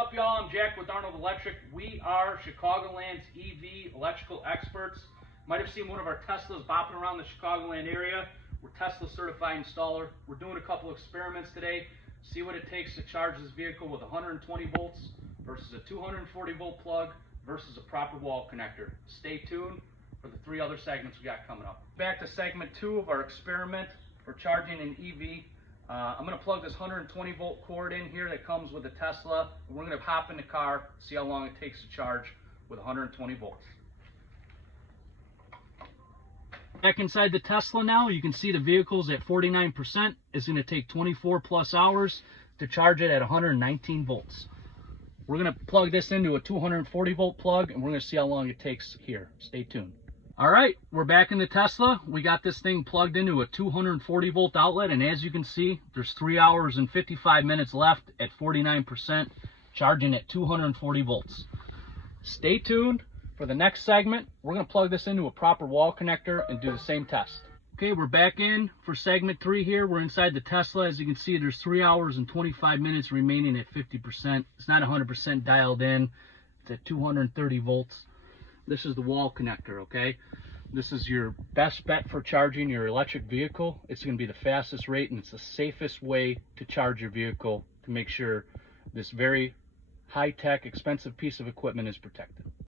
up, y'all? I'm Jack with Arnold Electric. We are Chicagoland's EV electrical experts. Might have seen one of our Teslas bopping around the Chicagoland area. We're Tesla certified installer. We're doing a couple experiments today. See what it takes to charge this vehicle with 120 volts versus a 240 volt plug versus a proper wall connector. Stay tuned for the 3 other segments we got coming up. Back to segment 2 of our experiment for charging an EV. I'm going to plug this 120 volt cord in here that comes with the Tesla. We're going to hop in the car, see how long it takes to charge with 120 volts. Back inside the Tesla now, you can see the vehicle's at 49%. It's going to take 24 plus hours to charge it at 119 volts. We're going to plug this into a 240 volt plug and we're going to see how long it takes here. Stay tuned. All right, we're back in the Tesla. We got this thing plugged into a 240 volt outlet, and as you can see, there's 3 hours and 55 minutes left at 49%, charging at 240 volts. Stay tuned for the next segment. We're going to plug this into a proper wall connector and do the same test. Okay, we're back in for segment 3 here. We're inside the Tesla. As you can see, there's 3 hours and 25 minutes remaining at 50%. It's not 100% dialed in. It's at 230 volts. This is the wall connector, okay? This is your best bet for charging your electric vehicle. It's going to be the fastest rate and it's the safest way to charge your vehicle to make sure this very high-tech, expensive piece of equipment is protected.